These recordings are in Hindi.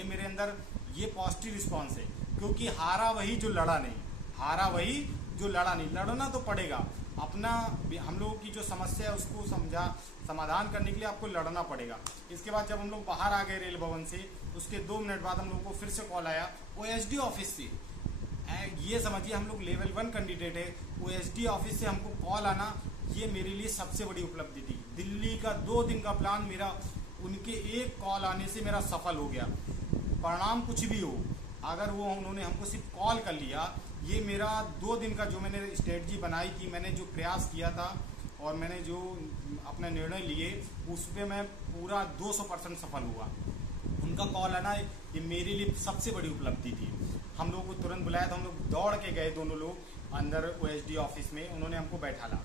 ये मेरे अंदर ये पॉजिटिव रिस्पॉन्स है, क्योंकि हारा वही जो लड़ा नहीं, हारा वही जो लड़ा नहीं। लड़ना तो पड़ेगा, अपना हम लोगों की जो समस्या है उसको समाधान करने के लिए आपको लड़ना पड़ेगा। इसके बाद जब हम लोग बाहर आ गए रेल भवन से, उसके 2 मिनट बाद हम लोग को फिर से कॉल आया ओएसडी ऑफिस से। ये समझिए हम लोग लेवल 1 कैंडिडेट है, ओएसडी ऑफिस से हमको कॉल आना ये मेरे लिए सबसे बड़ी उपलब्धि थी। दिल्ली का 2 दिन का प्लान मेरा उनके एक कॉल आने से मेरा सफल हो गया। परिणाम कुछ भी हो, अगर वो उन्होंने हमको सिर्फ कॉल कर लिया, ये मेरा 2 दिन का जो मैंने स्ट्रेटजी बनाई थी, मैंने जो प्रयास किया था और मैंने जो अपना निर्णय लिए, उस पर मैं पूरा 200% सफल हुआ। उनका कॉल आना ये मेरे लिए सबसे बड़ी उपलब्धि थी। हम लोगों को तुरंत बुलाया तो हम लोग दौड़ के गए, दोनों लोग अंदर ओएसडी ऑफिस में, उन्होंने हमको बैठाला।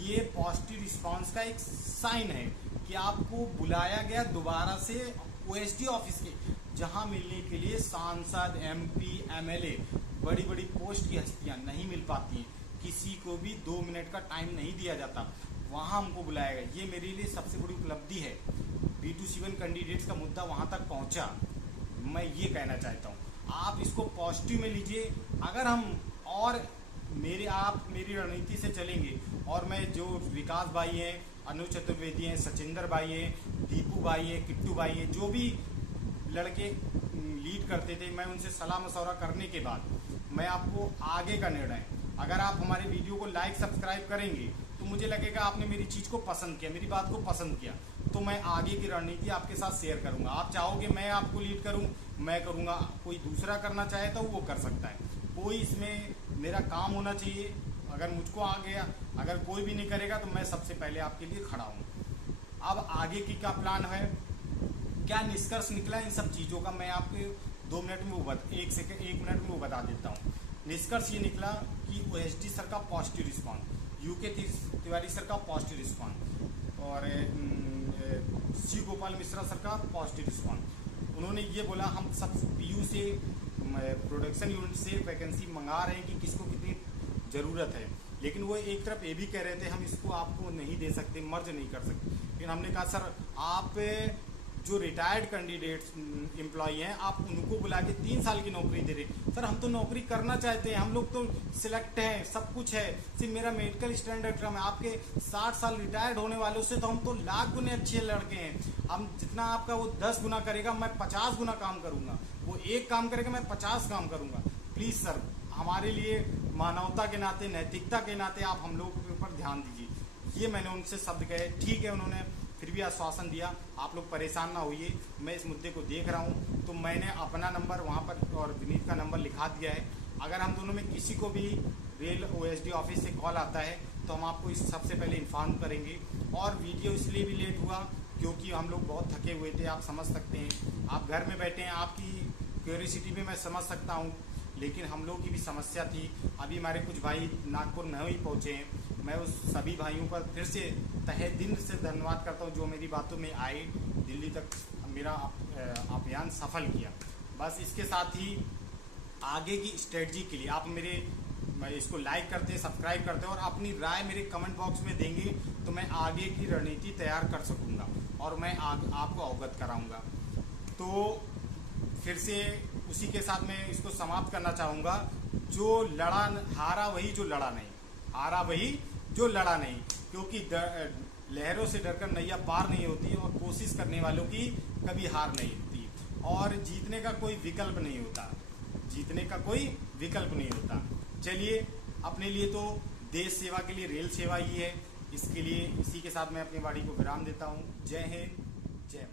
ये पॉजिटिव रिस्पांस का एक साइन है कि आपको बुलाया गया दोबारा से ओएसडी ऑफिस के, जहां मिलने के लिए सांसद, एमपी, एमएलए, बड़ी बड़ी पोस्ट की हस्तियां नहीं मिल पाती हैं, किसी को भी 2 मिनट का टाइम नहीं दिया जाता, वहां हमको बुलाया गया। ये मेरे लिए सबसे बड़ी उपलब्धि है। B2C1 कैंडिडेट्स का मुद्दा वहां तक पहुंचा, मैं ये कहना चाहता हूँ। आप इसको पॉजिटिव में लीजिए। अगर हम और आप मेरी रणनीति से चलेंगे, और मैं जो विकास भाई हैं, अनुज चतुर्वेदी हैं, सचिंदर भाई हैं, दीपू भाई हैं, किट्टू भाई हैं, जो भी लड़के लीड करते थे, मैं उनसे सलाह मशवरा करने के बाद मैं आपको आगे का निर्णय, अगर आप हमारे वीडियो को लाइक सब्सक्राइब करेंगे तो मुझे लगेगा आपने मेरी चीज़ को पसंद किया, मेरी बात को पसंद किया, तो मैं आगे की रणनीति आपके साथ शेयर करूंगा। आप चाहोगे मैं आपको लीड करूं, मैं करूंगा, कोई दूसरा करना चाहे तो वो कर सकता है। कोई इसमें मेरा काम होना चाहिए। अगर मुझको आ गया, अगर कोई भी नहीं करेगा तो मैं सबसे पहले आपके लिए खड़ा हूँ। अब आगे की क्या प्लान है, क्या निष्कर्ष निकला इन सब चीज़ों का, मैं आपके 2 मिनट में एक मिनट में वो बता देता हूँ। निष्कर्ष ये निकला कि ओएसडी सर का positive response, UK Tiwari sir का पॉजिटिव रिस्पॉन्स, और सी गोपाल मिश्रा सर का पॉजिटिव रिस्पॉन्स। उन्होंने ये बोला हम सब पीयू से, प्रोडक्शन यूनिट से वैकेंसी मंगा रहे हैं कि किसको कितनी ज़रूरत है, लेकिन वो एक तरफ ये भी कह रहे थे हम इसको आपको नहीं दे सकते, मर्ज नहीं कर सकते। लेकिन हमने कहा सर आप जो रिटायर्ड कैंडिडेट्स एम्प्लॉई हैं, आप उनको बुला के 3 साल की नौकरी दे रहे। सर हम तो नौकरी करना चाहते हैं, हम लोग तो सिलेक्ट हैं, सब कुछ है, सिर्फ मेरा मेडिकल स्टैंडर्ड कम है। आपके 60 साल रिटायर्ड होने वालों से तो हम तो लाख गुने अच्छे लड़के हैं। हम जितना आपका वो 10 गुना करेगा, मैं 50 गुना काम करूंगा। वो एक काम करेगा, मैं 50 काम करूंगा। प्लीज़ सर, हमारे लिए मानवता के नाते, नैतिकता के नाते आप हम लोगों के ऊपर ध्यान दीजिए। ये मैंने उनसे शब्द कहे। ठीक है, उन्होंने फिर भी आश्वासन दिया आप लोग परेशान ना होइए, मैं इस मुद्दे को देख रहा हूँ। तो मैंने अपना नंबर वहाँ पर और विनीत का नंबर लिखा दिया है। अगर हम दोनों में किसी को भी रेल ओएसडी ऑफिस से कॉल आता है तो हम आपको इस सबसे पहले इन्फॉर्म करेंगे। और वीडियो इसलिए भी लेट हुआ क्योंकि हम लोग बहुत थके हुए थे, आप समझ सकते हैं। आप घर में बैठे हैं, आपकी क्यूरियोसिटी भी मैं समझ सकता हूँ, लेकिन हम लोग की भी समस्या थी। अभी हमारे कुछ भाई नागपुर नहीं पहुँचे हैं। मैं उस सभी भाइयों का फिर से तहे दिल से धन्यवाद करता हूँ जो मेरी बातों में आए, दिल्ली तक मेरा अभियान सफल किया। बस इसके साथ ही आगे की स्ट्रेटजी के लिए आप इसको लाइक करते हैं, सब्सक्राइब करते हैं और अपनी राय मेरे कमेंट बॉक्स में देंगे तो मैं आगे की रणनीति तैयार कर सकूँगा और मैं आपको अवगत कराऊँगा। तो फिर से उसी के साथ मैं इसको समाप्त करना चाहूँगा, जो लड़ा हारा वही जो लड़ा नहीं, हारा वही जो लड़ा नहीं, क्योंकि लहरों से डरकर नैया पार नहीं होती और कोशिश करने वालों की कभी हार नहीं होती। और जीतने का कोई विकल्प नहीं होता, जीतने का कोई विकल्प नहीं होता। चलिए, अपने लिए तो देश सेवा के लिए रेल सेवा ही है। इसके लिए इसी के साथ मैं अपनी वाणी को विराम देता हूँ। जय हिंद, जय